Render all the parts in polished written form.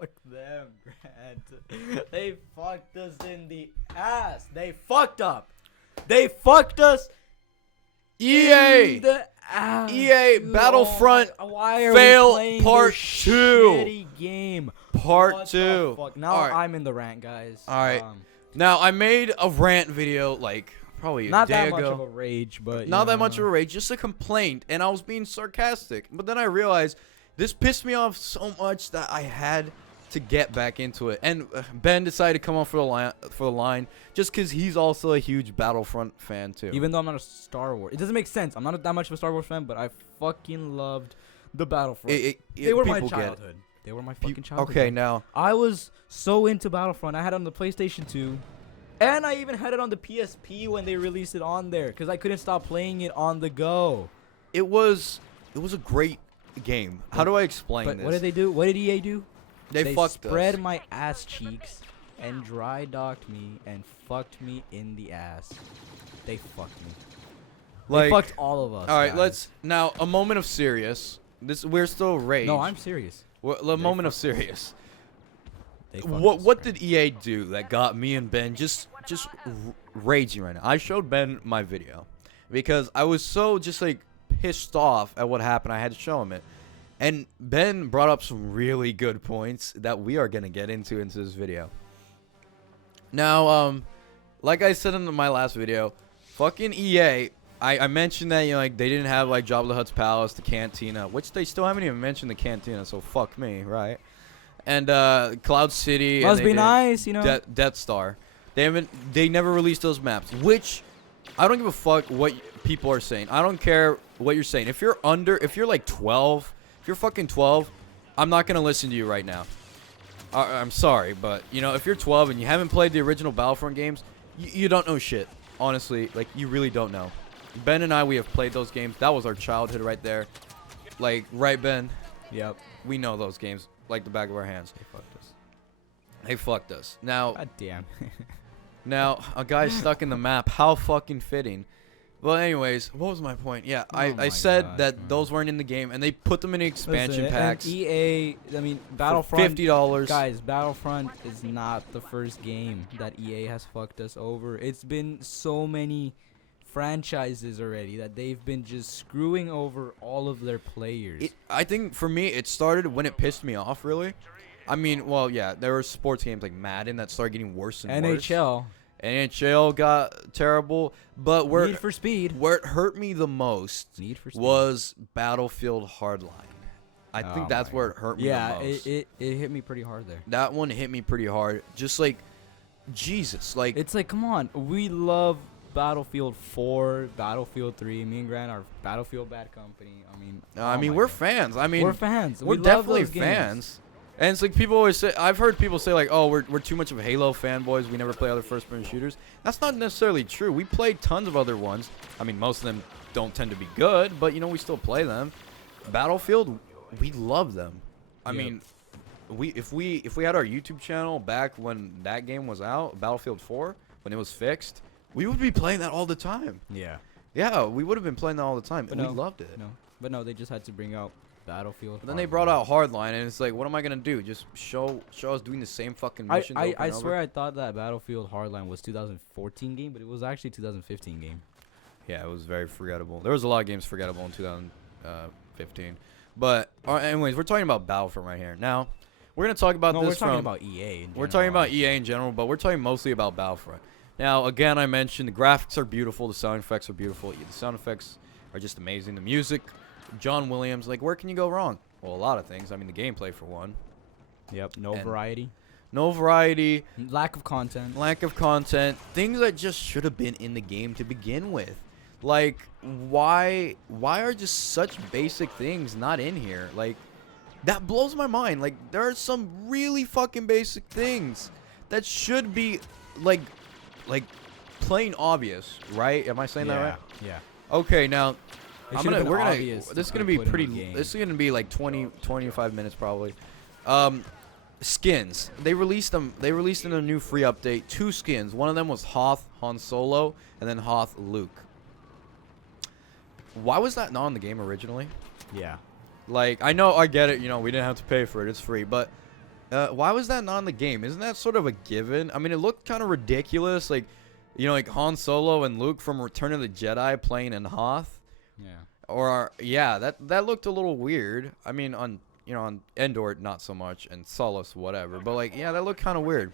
Fuck them, Grant. They fucked us in the ass. They fucked up. They fucked us EA. in the ass. EA Dude, Battlefront why are fail we playing part this 2. shitty game? Part What 2. the fuck? Now All right. I'm in the rant, guys. All right. Now, I made a rant video like probably a Not day that ago. much of a rage, but Not that much of a rage, just a complaint, and I was being sarcastic. But then I realized this pissed me off so much that I had to get back into it. And Ben decided to come on for the line just because he's also a huge Battlefront fan too. Even though I'm not a Star Wars, it doesn't make sense. I'm not that much of a Star Wars fan, but I fucking loved the Battlefront. They were my childhood. They were my fucking childhood. Okay, now I was so into Battlefront. I had it on the PlayStation 2, and I even had it on the PSP when they released it on there because I couldn't stop playing it on the go. it was a great game. How do I explain But this? what did they do? What did EA do? They fucked spread us. my ass cheeks and dry docked me and fucked me in the ass. They fucked me. They fucked all of us. All right, guys. let's now a moment of serious. We're still rage. No, I'm serious. A moment of serious. They fucked What us. did EA do that got me and Ben just raging right now? I showed Ben my video because I was so just like pissed off at what happened. I had to show him it, and Ben brought up some really good points that we are gonna get into this video. Now, like I said in my last video, fucking EA. I mentioned that like they didn't have like Jabba the Hutt's palace, the cantina, which they still haven't even mentioned the cantina. So fuck me, right? And Cloud City. Must and be nice, you know. Death Star. They never released those maps, which I don't give a fuck what people are saying. I don't care what you're saying. If you're like 12, if you're fucking 12, I'm not gonna listen to you right now. I'm sorry, but you know, if you're 12 and you haven't played the original Battlefront games, you don't know shit. Honestly, like you really don't know. Ben and I, we have played those games. That was our childhood right there. Like, right, Ben? Yep. We know those games like the back of our hands. They fucked us. They fucked us. Now, God damn. now a guy stuck in the map. How fucking fitting. Well, anyways, what was my point? Yeah, Oh I my said God, that man. those weren't in the game, and they put them in expansion Listen, packs. and EA, I mean, for Battlefront. $50. Guys, Battlefront is not the first game that EA has fucked us over. It's been so many franchises already that they've been just screwing over all of their players. I think for me, it started when it pissed me off, really. I mean, well, yeah, there were sports games like Madden that started getting worse and worse. NHL. NHL got terrible, but Need for Speed. where it hurt me the most Need for Speed. was Battlefield Hardline. I Oh think that's my where it hurt me Yeah, the most. it hit me pretty hard there. That one hit me pretty hard. Just like, Jesus, like, It's like, come on, we love Battlefield 4, Battlefield 3. Me and Grant are Battlefield Bad Company. I mean, we're fans. I mean, we're fans. we're We love definitely those games. fans. And it's like people always say, I've heard people say like, oh, we're too much of Halo fanboys. We never play other first-person shooters. That's not necessarily true. We played tons of other ones. I mean, most of them don't tend to be good, but you know, we still play them. Battlefield, we love them. I Yep. mean, if we had our YouTube channel back when that game was out, Battlefield 4, when it was fixed, we would be playing that all the time. Yeah. Yeah, we would have been playing that all the time, But and no, we loved it. No, but no, they just had to bring out Battlefield. But then they brought out Hardline, and it's like, what am I gonna do? Just show us doing the same fucking missions over I and swear over? I thought that Battlefield Hardline was 2014 game, but it was actually 2015 game. Yeah, it was very forgettable. There was a lot of games forgettable in 2015. But anyways, we're talking about Battlefront right here. Now, we're gonna talk about No, this we're talking from. about EA. We're talking about EA in general, but we're talking mostly about Battlefront. Now, again, I mentioned the graphics are beautiful, the sound effects are beautiful. The sound effects are just amazing. The music, John Williams, like, where can you go wrong? Well, a lot of things. I mean, the gameplay for one. Yep. No And- variety. No variety, Lack of content. lack of content, things that just should have been in the game to begin with. Like, why are just such basic things not in here? Like, that blows my mind. Like, there are some really fucking basic things that should be like plain obvious, right? Am I saying that right? Yeah. Okay, now It we're should've been gonna obvious this is to gonna be be put in the pretty game. this is gonna be like 25 minutes probably. Skins, they released in a new free update 2 skins. One of them was Hoth Han Solo, and then Hoth Luke. Why was that not in the game originally? Yeah. Like, I know, I get it, you know, we didn't have to pay for it, it's free, but Why was that not in the game? Isn't that sort of a given? I mean, it looked kind of ridiculous, like, you know, like Han Solo and Luke from Return of the Jedi playing in Hoth. Yeah. Or yeah, that looked a little weird. I mean, on on Endor not so much, and Solace whatever. But like, yeah, that looked kind of weird.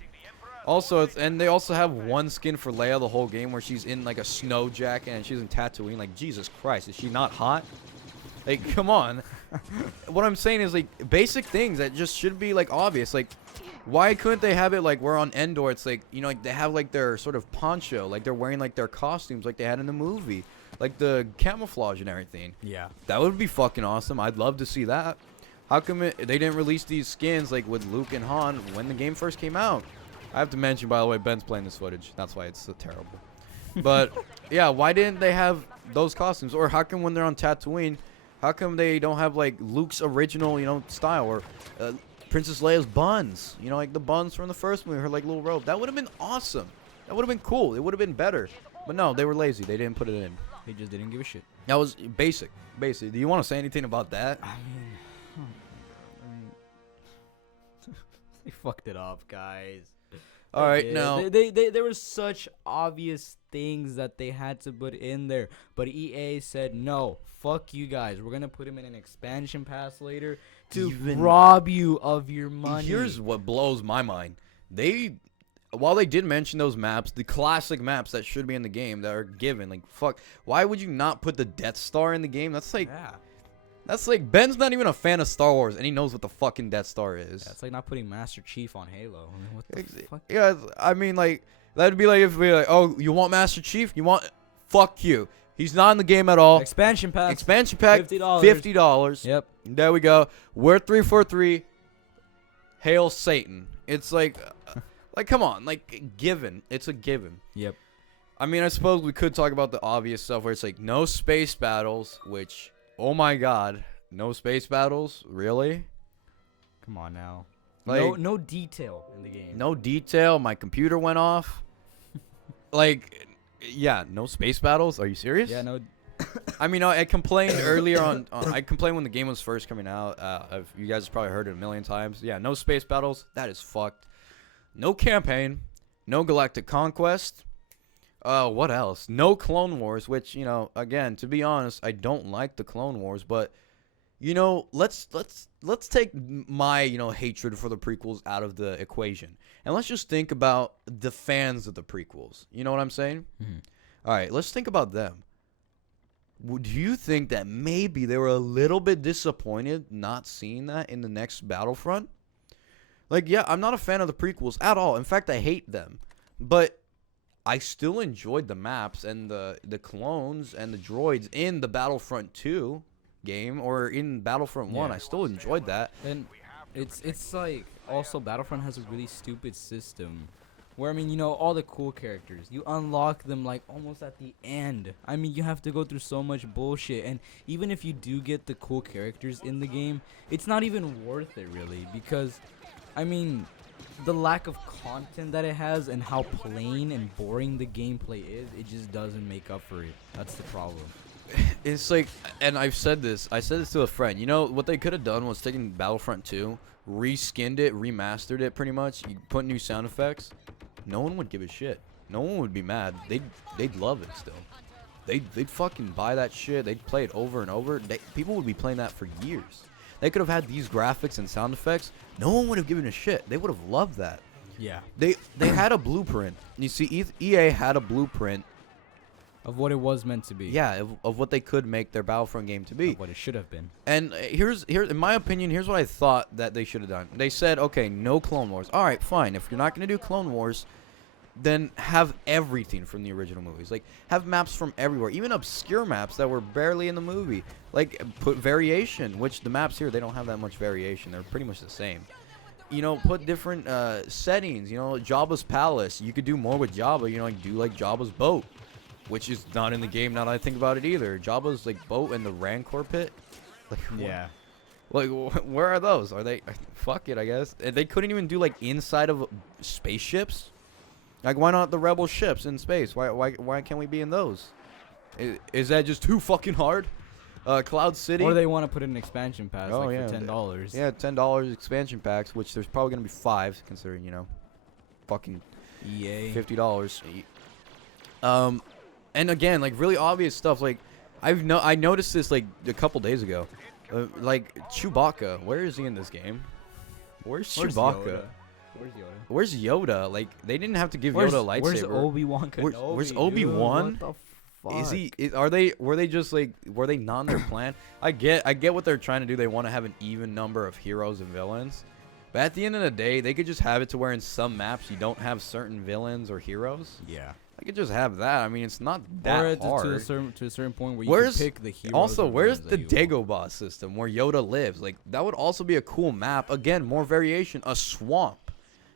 Also, and they also have one skin for Leia the whole game where she's in like a snow jacket and she's in Tatooine. Like, Jesus Christ, is she not hot? Like, come on. What I'm saying is, like, basic things that just should be like obvious. Like, why couldn't they have it like where on Endor it's like, you know, like they have like their sort of poncho, like they're wearing like their costumes like they had in the movie, like the camouflage and everything. Yeah. That would be fucking awesome. I'd love to see that. How come they didn't release these skins like with Luke and Han when the game first came out? I have to mention, by the way, Ben's playing this footage. That's why it's so terrible. But yeah, why didn't they have those costumes? Or how come when they're on Tatooine, how come they don't have like Luke's original, you know, style, or Princess Leia's buns? You know, like the buns from the first movie, her like little robe. That would have been awesome. That would have been cool. It would have been better. But no, they were lazy. They didn't put it in. They just didn't give a shit. That was basic. Basic. Do you want to say anything about that? I mean, they fucked it up, guys. All right, now there were such obvious things that they had to put in there, but EA said no. Fuck you guys. We're gonna put him in an expansion pass later to rob you of your money. Here's what blows my mind. While they did mention those maps, the classic maps that should be in the game that are given, like, fuck, why would you not put the Death Star in the game? That's like, yeah. That's like, Ben's not even a fan of Star Wars, and he knows what the fucking Death Star is. Yeah, it's like not putting Master Chief on Halo. I mean, what the fuck? Yeah, I mean, like, that'd be like if we like, oh, you want Master Chief? You want? Fuck you. He's not in the game at all. Expansion pack. Expansion pack. $50. Yep. There we go. We're 343. Hail Satan. It's like, come on, like, given. It's a given. Yep. I mean, I suppose we could talk about the obvious stuff where it's like no space battles, which, oh my god, no space battles, really? Come on now. Like, no detail in the game. No detail. My computer went off. Like, yeah, no space battles. Are you serious? Yeah, no. I mean, I complained earlier on. I complained when the game was first coming out. You guys have probably heard it a million times. Yeah, no space battles. That is fucked. No campaign. No galactic conquest. What else? No Clone Wars, which, you know, again, to be honest, I don't like the Clone Wars, but, you know, let's take my, you know, hatred for the prequels out of the equation, and let's just think about the fans of the prequels. You know what I'm saying? Mm-hmm. All right, let's think about them. Would you think that maybe they were a little bit disappointed not seeing that in the next Battlefront? Like, yeah, I'm not a fan of the prequels at all. In fact, I hate them. But I still enjoyed the maps and the clones and the droids in the Battlefront 2 game, or in Battlefront 1. I still enjoyed that. And it's like, also Battlefront has a really stupid system where, I mean, you know, all the cool characters, you unlock them like almost at the end. I mean, you have to go through so much bullshit, and even if you do get the cool characters in the game, it's not even worth it really, because, I mean, the lack of content that it has and how plain and boring the gameplay is, it just doesn't make up for it. That's the problem. It's like, and I said this to a friend, you know, what they could have done was taken Battlefront 2, reskinned it, remastered it pretty much, you put new sound effects. No one would give a shit. No one would be mad. They'd love it still. They'd fucking buy that shit. They'd play it over and over. People would be playing that for years. They could have had these graphics and sound effects. No one would have given a shit. They would have loved that. Yeah. They had a blueprint. You see, EA had a blueprint of what it was meant to be. Yeah, of what they could make their Battlefront game to be. Of what it should have been. And here's in my opinion, here's what I thought that they should have done. They said, okay, no Clone Wars. All right, fine. If you're not going to do Clone Wars, then have everything from the original movies. Like, have maps from everywhere, even obscure maps that were barely in the movie. Like, put variation, which the maps here, they don't have that much variation. They're pretty much the same. You know, put different settings. You know, Jabba's palace. You could do more with Jabba. You know, like, do like Jabba's boat, which is not in the game now that I think about it either. Jabba's like boat and the Rancor pit. Like, yeah. Like, where are those? Are they? Fuck it, I guess. They couldn't even do like inside of spaceships. Like, why not the rebel ships in space? Why can't we be in those? Is that just too fucking hard? Cloud City. Or they want to put in an expansion pass Oh, like yeah. for $10. Yeah, $10 expansion packs, which there's probably gonna be 5, considering fucking EA. $50. And again, like really obvious stuff. Like I noticed this like a couple days ago. Like Chewbacca, where is he in this game? Where's Chewbacca? Yoda? Where's Yoda? Where's Yoda? Like they didn't have to give Yoda a lightsaber. Where's Obi-Wan Kenobi? Where's Obi-Wan? What the fuck? Is he? Were they not in their plan? I get what they're trying to do. They want to have an even number of heroes and villains. But at the end of the day, they could just have it to where in some maps you don't have certain villains or heroes. Yeah. I could just have that. I mean, it's not that hard. To a certain point where you can pick the heroes. Also, or where's villains the that you want. Dagobah system where Yoda lives? Like, that would also be a cool map. Again, more variation. A swamp.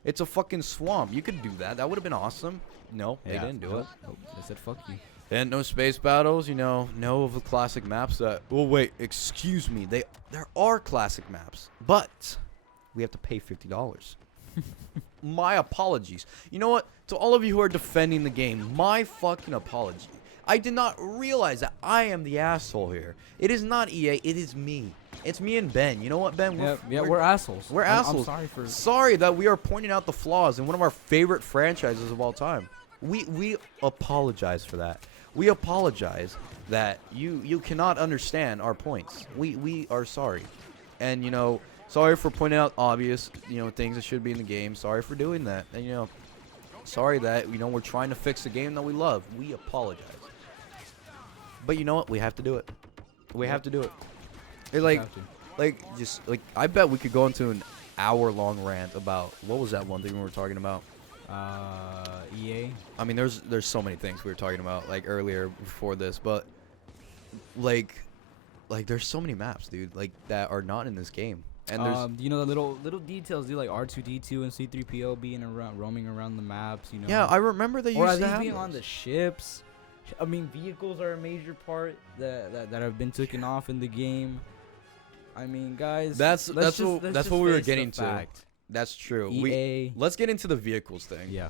It's a fucking swamp. You could do that. That would have been awesome. No, they didn't do it. Nope. They said fuck you. And no space battles, no of the classic maps that... Oh, wait, excuse me. There are classic maps, but we have to pay $50. My apologies. You know what? To all of you who are defending the game, my fucking apology. I did not realize that I am the asshole here. It is not EA, it is me. It's me and Ben. You know what, Ben? We're assholes. We're assholes. I'm sorry for... Sorry that we are pointing out the flaws in one of our favorite franchises of all time. We apologize for that. We apologize that you cannot understand our points. We are sorry. And, sorry for pointing out obvious, things that should be in the game. Sorry for doing that. And, sorry that, we're trying to fix the game that we love. We apologize. But you know what? We have to do it. We have to do it. I bet we could go into an hour-long rant about, what was that one thing we were talking about? EA. I mean, there's so many things we were talking about, like, earlier before this, but, like, there's so many maps, dude, like, that are not in this game. And there's the little details, like R2D2 and C3PO being roaming around the maps, Yeah, I remember they used to have being on the ships. I mean, vehicles are a major part that have been taken off in the game. I mean, guys, that's what we were getting to. That's true. EA. Let's get into the vehicles thing. Yeah.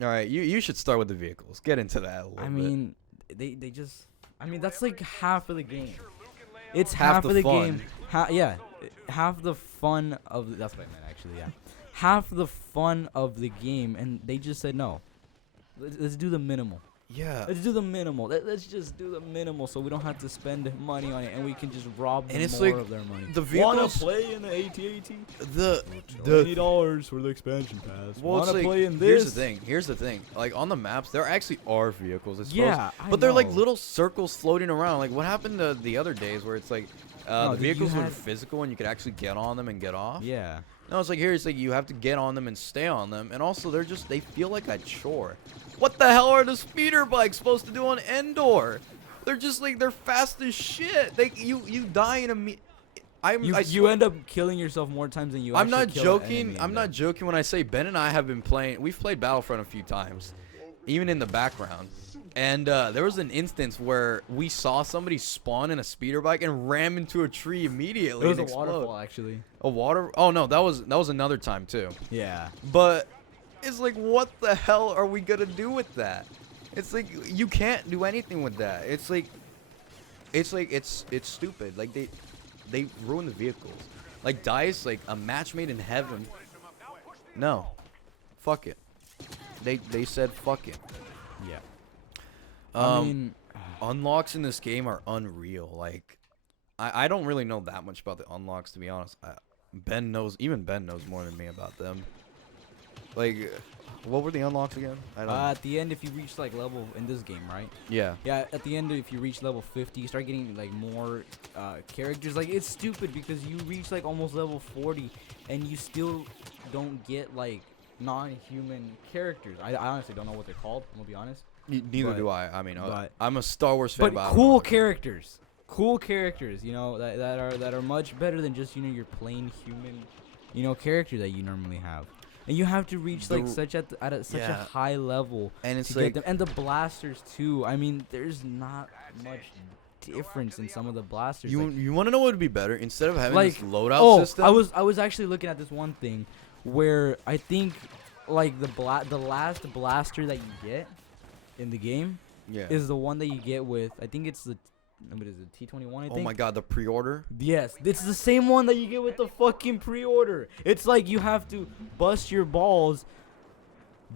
All right, you should start with the vehicles. Get into that a little bit. I mean, they just... I mean, that's like half of the game. It's Half half the of the fun. game. Half the fun of... That's what I meant, actually, yeah. Half the fun of the game, and they just said, no. Let's do the minimal. Yeah. Let's do the minimal. Let's just do the minimal so we don't have to spend money on it, and we can just rob them more of their money. The vehicles... Wanna play in the AT-AT? The $20 for the expansion pass. Well, Wanna play in this? Here's the thing. Like, on the maps, there actually are vehicles. Yeah, but they're like know. little circles floating around. Like, what happened to the other days where it's like the vehicles were physical and you could actually get on them and get off? Yeah. No, it's like here, it's like you have to get on them and stay on them. And also, they feel like a chore. What the hell are the speeder bikes supposed to do on Endor? They're just like, they're fast as shit. You die in a... You end up killing yourself more times than you I'm actually not kill an joking. enemy I'm not joking when I say Ben and I have been playing. We've played Battlefront a few times, even in the background. And there was an instance where we saw somebody spawn in a speeder bike and ram into a tree immediately. It was and a waterfall, actually. A water? Oh no, that was another time too. Yeah. But it's like, what the hell are we gonna do with that? It's like you can't do anything with that. It's stupid. Like they ruin the vehicles. Like DICE, like a match made in heaven. No, fuck it. They said fuck it. Yeah. I I mean, unlocks in this game are unreal. Like, I don't really know that much about the unlocks, to be honest. Ben knows more than me about them. Like, what were the unlocks again? I don't know. at the end, if you reach like level in this game, right? Yeah. Yeah. At the end, if you reach level 50, you start getting like more characters. Like, it's stupid because you reach like almost level 40, and you still don't get like non-human characters. I honestly don't know what they're called. I'm gonna be honest. Neither do I. I mean, I'm a Star Wars fan, but cool characters, that are much better than just your plain human, character that you normally have. And you have to reach like such a high level and it's to get them. And the blasters too. I mean, there's not much difference in some of the blasters. You want to know what would be better instead of having like, this loadout system? I was actually looking at this one thing where I think like the last blaster that you get in the game is the one that you get with, I think it's what is it, T21, I Oh think. my god, the pre-order. Yes, it's the same one that you get with the fucking pre-order. It's like you have to bust your balls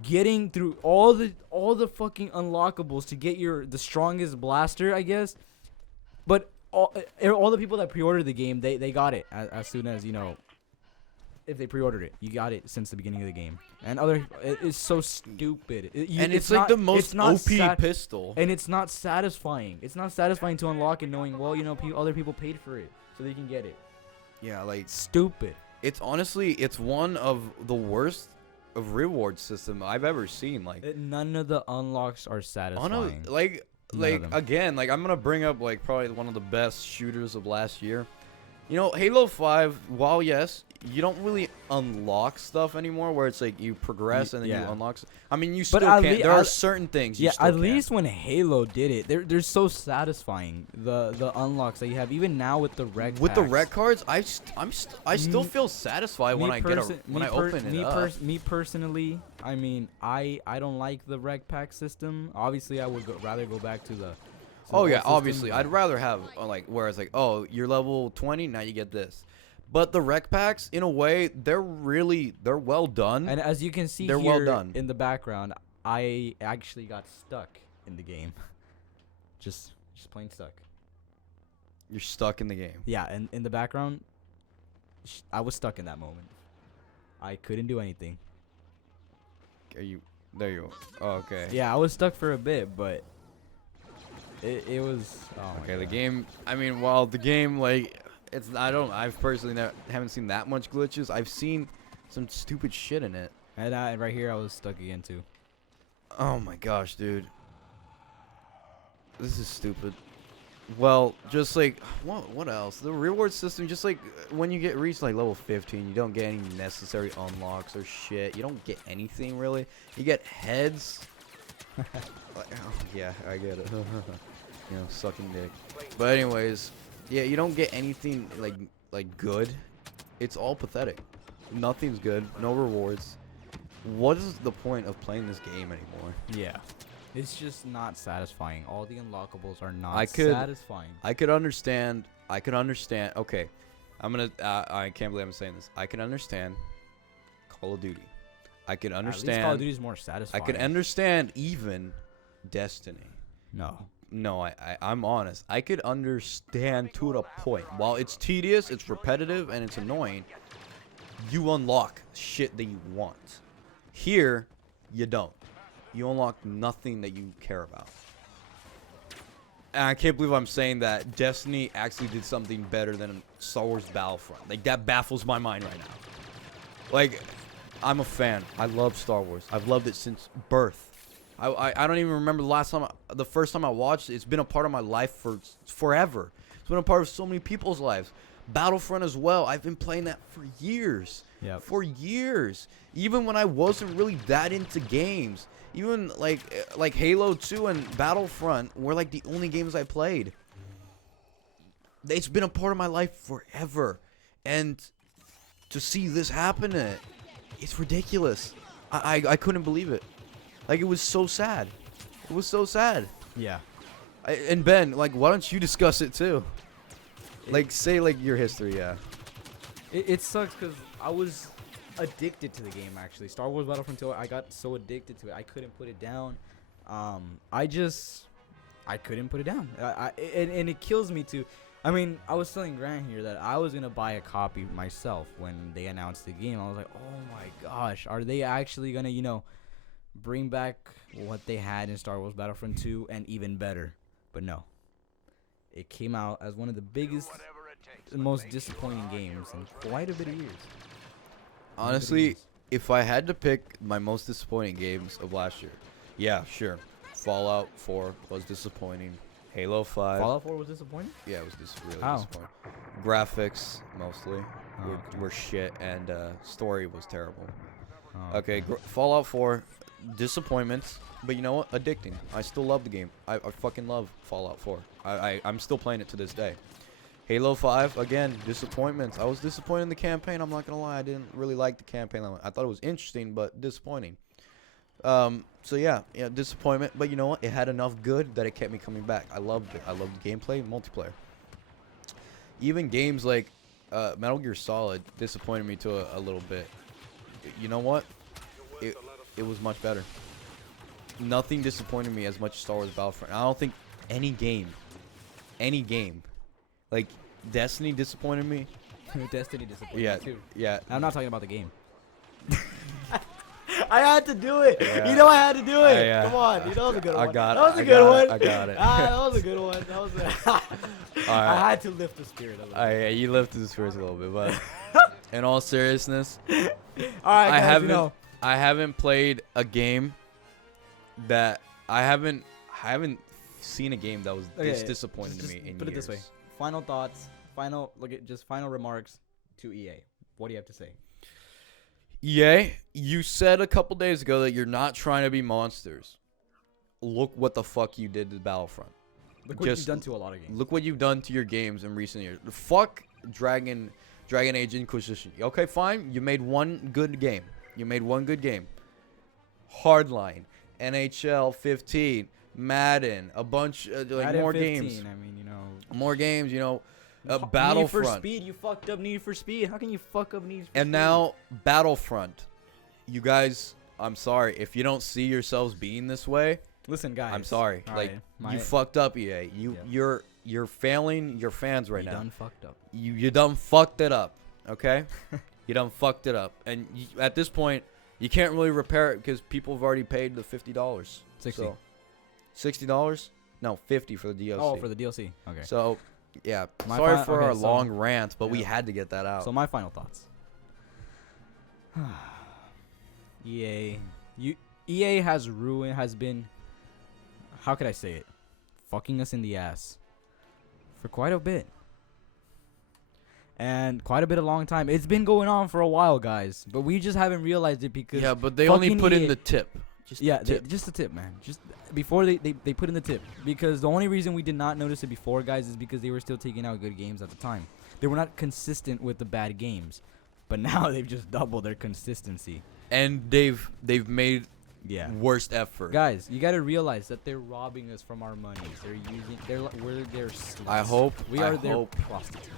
getting through all the fucking unlockables to get the strongest blaster, I guess. But all the people that pre-ordered the game, they got it as soon as, you know, if they pre-ordered it, you got it since the beginning of the game. And it's so stupid. It's like the most OP pistol. And it's not satisfying. It's not satisfying to unlock it knowing, well, you know, other people paid for it so they can get it. Yeah, like Stupid. it's honestly it's one of the worst of reward system I've ever seen. Like None of the unlocks are satisfying. like None of them. again, like I'm gonna bring up like probably one of the best shooters of last year. You know, Halo 5, while yes, you don't really unlock stuff anymore where it's like you progress and then you unlock. I mean, you still can. There are certain things you still at can. least when Halo did it, they're so satisfying. The unlocks that you have, even now with the rec with the packs. rec cards, I still feel satisfied when I open it up. Me personally, I mean, I don't like the rec pack system. Obviously, I would rather go back to the. Oh yeah, obviously, I'd rather have like where it's like, oh, you're level 20, now you get this. But the rec packs, in a way, they're well done. And as you can see they're here well done. in the background, I actually got stuck in the game. just plain stuck. You're stuck in the game. Yeah, and in the background, I was stuck in that moment. I couldn't do anything. Are you? There you go. Oh, okay. Yeah, I was stuck for a bit, but it was. Oh my Okay, God. the game. I mean, while the game like. I've personally haven't seen that much glitches. I've seen some stupid shit in it. And right here, I was stuck again too. Oh my gosh, dude. This is stupid. Well, just like what else? The reward system, just like when you reach like level 15, you don't get any necessary unlocks or shit. You don't get anything really. You get heads. Like, oh, yeah, I get it. You know, sucking dick. But anyways. Yeah, you don't get anything like good. It's all pathetic. Nothing's good. No rewards. What is the point of playing this game anymore? Yeah, it's just not satisfying. All the unlockables are not satisfying. I could understand. Okay, I can't believe I'm saying this. I can understand Call of Duty. I can understand. At least Call of Duty is more satisfying. I can understand even Destiny. No, I'm honest. I could understand to a point. While it's tedious, it's repetitive, and it's annoying, you unlock shit that you want. Here, you don't. You unlock nothing that you care about. And I can't believe I'm saying that Destiny actually did something better than Star Wars Battlefront. Like, that baffles my mind right now. Like, I'm a fan. I love Star Wars. I've loved it since birth. I don't even remember the first time I watched it. It's been a part of my life for forever. It's been a part of so many people's lives. Battlefront as well. I've been playing that for years. Yeah. For years. Even when I wasn't really that into games. Even like Halo 2 and Battlefront were like the only games I played. It's been a part of my life forever. And to see this happen, it's ridiculous. I couldn't believe it. Like, it was so sad. It was so sad. Yeah. And Ben, like, why don't you discuss it too? Like, say, like, your history, yeah. It sucks because I was addicted to the game, actually. Star Wars Battlefront 2, I got so addicted to it. I couldn't put it down. I couldn't put it down. And it kills me too. I mean, I was telling Grant here that I was going to buy a copy myself when they announced the game. I was like, oh my gosh, are they actually going to, you know, bring back what they had in Star Wars Battlefront 2 and even better? But no. It came out as one of the biggest, most disappointing games in quite a bit of years. Honestly, if I had to pick my most disappointing games of last year, yeah, sure. Fallout 4 was disappointing. Halo 5. Fallout 4 was disappointing? Yeah, it was just really How? disappointing. Graphics, mostly, were shit, and story was terrible. Oh, Okay, Fallout 4, disappointments, but you know what? Addicting. I still love the game. I fucking love Fallout 4. I'm still playing it to this day. Halo 5, again, disappointments. I was disappointed in the campaign. I'm not gonna lie. I didn't really like the campaign. I thought it was interesting, but disappointing. So yeah, disappointment. But you know what? It had enough good that it kept me coming back. I loved it. I loved the gameplay, multiplayer. Even games like Metal Gear Solid disappointed me to a little bit. You know what? It was much better. Nothing disappointed me as much as Star Wars Battlefront. I don't think any game, like Destiny disappointed me. Destiny disappointed me too. Yeah. I'm not talking about the game. I had to do it. Yeah. You know I had to do it. Yeah. Come on. You know that was a good one. I got it. That was a good one. I got it. That was a good one. That was I had to lift the spirit a little bit. Yeah, you lifted the spirits a little bit, but in all seriousness, All right, I guys, haven't you know. I haven't played a game that I haven't seen a game that was this disappointing to me in put years. it this way. Final thoughts. Final remarks to EA. What do you have to say? EA, you said a couple days ago that you're not trying to be monsters. Look what the fuck you did to Battlefront. Look what you've done to a lot of games. Look what you've done to your games in recent years. Fuck Dragon Age Inquisition. Okay, fine. You made one good game. Hardline, NHL 15, Madden, a bunch Madden more 15, games. I mean, you know. More games, Need Battlefront. for Speed. You fucked up Need for Speed. How can you fuck up Need for Speed? And now Battlefront. You guys, I'm sorry if you don't see yourselves being this way. Listen, guys. I'm sorry. All Like right, you fucked up, EA. You're failing your fans right you now. done fucked up. You done fucked it up. Okay? You done fucked it up. And at this point, you can't really repair it because people have already paid the $50. 60. So, $60? No, 50 for the DLC. Oh, for the DLC. Okay. So, yeah. My Sorry fi- for okay, our so- long rant, but we yeah. had to get that out. So my final thoughts. EA, EA has been, how could I say it, fucking us in the ass for quite a bit. And quite a bit of long time. It's been going on for a while, guys, but we just haven't realized it because yeah, but they only fucking put in EA the tip. Just the tip. just the tip, man. Just before they put in the tip, because the only reason we did not notice it before, guys, is because they were still taking out good games at the time. They were not consistent with the bad games, but now they've just doubled their consistency. And they've made worst effort. Guys, you got to realize that they're robbing us from our money. We're their slaves. We are their prostitutes.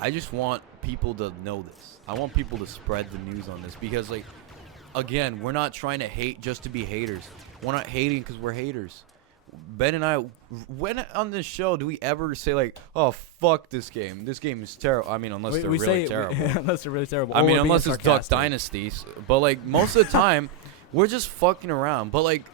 I just want people to know this. I want people to spread the news on this because, like, again, we're not trying to hate just to be haters. We're not hating because we're haters. Ben and I, when on this show do we ever say like, "Oh fuck this game. This game is terrible." I mean, unless they're really terrible. Unless they're really terrible. I Or mean, we're being unless it's Duck sarcastic. Dynasties. But like most of the time, we're just fucking around. But like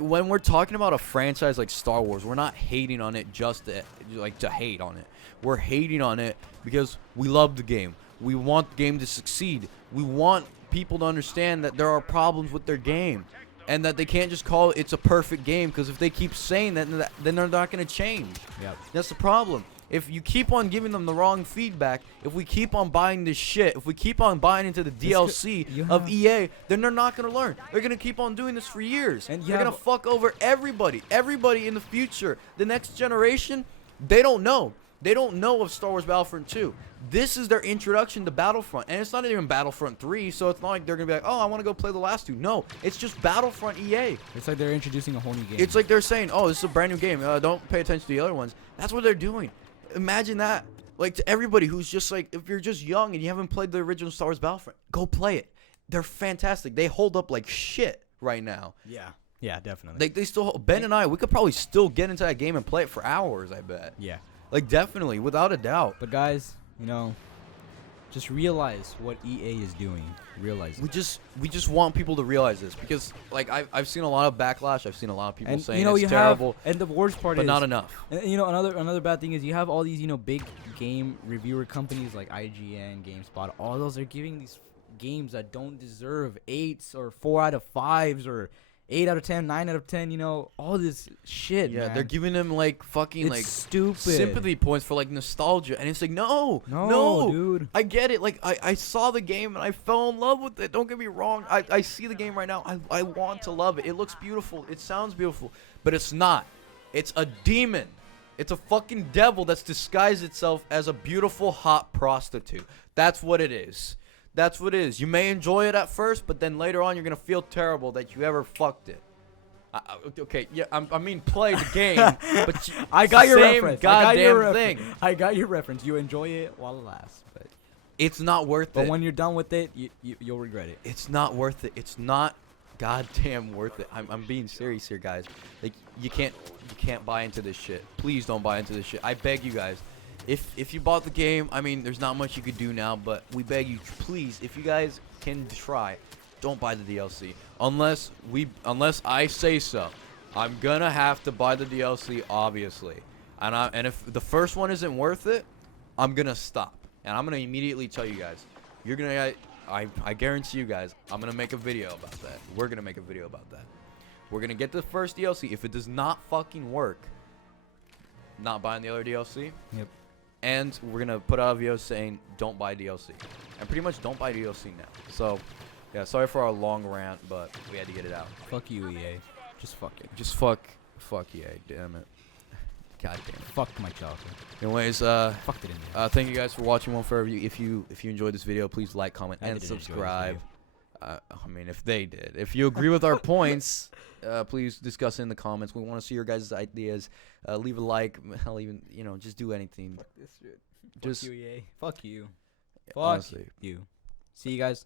when we're talking about a franchise like Star Wars, we're not hating on it just to hate on it. We're hating on it because we love the game. We want the game to succeed. We want people to understand that there are problems with their game. And that they can't just call it's a perfect game, because if they keep saying that, then they're not going to change. Yep. That's the problem. If you keep on giving them the wrong feedback, if we keep on buying this shit, if we keep on buying into the DLC of EA, then they're not going to learn. They're going to keep on doing this for years. And they're going to fuck over everybody. Everybody in the future. The next generation, they don't know. They don't know of Star Wars Battlefront 2. This is their introduction to Battlefront. And it's not even Battlefront 3, so it's not like they're going to be like, oh, I want to go play the last two. No, it's just Battlefront EA. It's like they're introducing a whole new game. It's like they're saying, oh, this is a brand new game. Don't pay attention to the other ones. That's what they're doing. Imagine that. Like, to everybody who's just like, if you're just young and you haven't played the original Star Wars Battlefront, go play it. They're fantastic. They hold up like shit right now. Yeah, definitely. They still, Ben and I, we could probably still get into that game and play it for hours, I bet. Yeah. Like, definitely, without a doubt. But guys, just realize what EA is doing. Realize it. We just want people to realize this, because like I've seen a lot of backlash. I've seen a lot of people And saying you it's terrible, and the worst part but is not enough. And, another bad thing is you have all these big game reviewer companies like IGN, GameSpot. All those are giving these games that don't deserve 8s or 4 out of 5s or 8 out of 10, 9 out of 10. All this shit. Yeah, man. they're giving them like fucking It's like stupid sympathy points for like nostalgia, and it's like no, dude. I get it. Like I saw the game and I fell in love with it. Don't get me wrong. I see the game right now. I want to love it. It looks beautiful. It sounds beautiful, but it's not. It's a demon. It's a fucking devil that's disguised itself as a beautiful hot prostitute. That's what it is. That's what it is. You may enjoy it at first, but then later on, you're gonna feel terrible that you ever fucked it. Okay, yeah, I mean play the game, but I got your same reference. goddamn thing. I got your reference. You enjoy it while it lasts, but It's not worth but it. when you're done with it, you'll regret it. It's not worth it. It's not goddamn worth it. I'm being serious here, guys. Like you can't buy into this shit. Please don't buy into this shit. I beg you guys. If you bought the game, I mean, there's not much you could do now, but we beg you, please, if you guys can try, don't buy the DLC. Unless I say so. I'm gonna have to buy the DLC, obviously. And if the first one isn't worth it, I'm gonna stop. And I'm gonna immediately tell you guys. You're gonna I guarantee you guys, I'm gonna make a video about that. We're gonna make a video about that. We're gonna get the first DLC. If it does not fucking work, not buying the other DLC. Yep. And we're gonna put out a video saying don't buy DLC. And pretty much don't buy DLC now. So yeah, sorry for our long rant, but we had to get it out. Fuck you, EA. Just fuck it. Just fuck EA, damn it. God damn it. Fuck my chocolate. Anyways, Fucked it in there. thank you guys for watching One For Review. If you enjoyed this video, please like, comment, I and didn't enjoy this subscribe. I mean, if they did. If you agree with our points, please discuss it in the comments. We want to see your guys' ideas. Leave a like. Hell, even, just do anything. Fuck this shit. Just Fuck you, EA. Fuck you. Fuck honestly. you. See you guys.